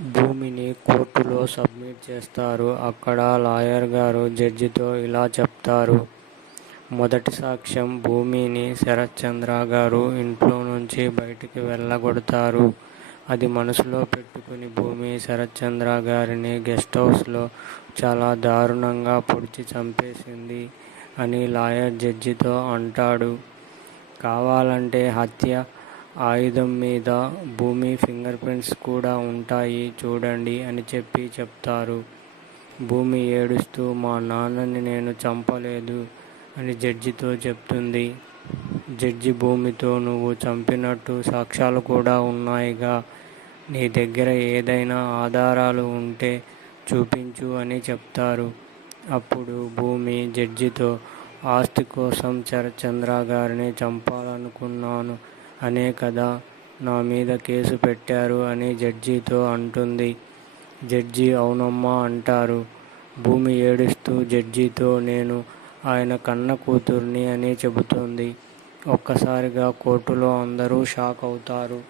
భూమిని కోర్టులో సబ్మిట్ చేస్తారు. అక్కడ లాయర్ గారు జడ్జితో ఇలా చెప్తారు. మొదటి సాక్ష్యం, భూమిని శరత్ చంద్ర గారు ఇంట్లో నుంచి బయటికి వెళ్ళగొడతారు. అది మనసులో పెట్టుకుని భూమి శరత్ చంద్ర గారిని గెస్ట్ హౌస్లో చాలా దారుణంగా పొడిచి చంపేసింది అని లాయర్ జడ్జితో అంటాడు. కావాలంటే హత్య ఆయుధం మీద భూమి ఫింగర్ ప్రింట్స్ కూడా ఉంటాయి చూడండి అని చెప్తారు. భూమి ఏడుస్తూ మా నాన్నని నేను చంపలేదు అని జడ్జితో చెప్తుంది. జడ్జి భూమితో నువ్వు చంపినట్టు సాక్ష్యాలు కూడా ఉన్నాయిగా, నీ దగ్గర ఏదైనా ఆధారాలు ఉంటే చూపించు అని చెప్తారు. అప్పుడు భూమి జడ్జితో ఆస్తి కోసం శరత్ చంద్ర గారిని చంపాలనుకున్నాను అనే కదా నా మీద కేసు పెట్టారు అని జడ్జితో అంటుంది. జడ్జి అవునమ్మా అంటారు. భూమి ఏడుస్తూ జడ్జితో నేను ఆయన కన్న కూతుర్ని అని చెబుతుంది. ఒక్కసారిగా కోర్టులో అందరూ షాక్ అవుతారు.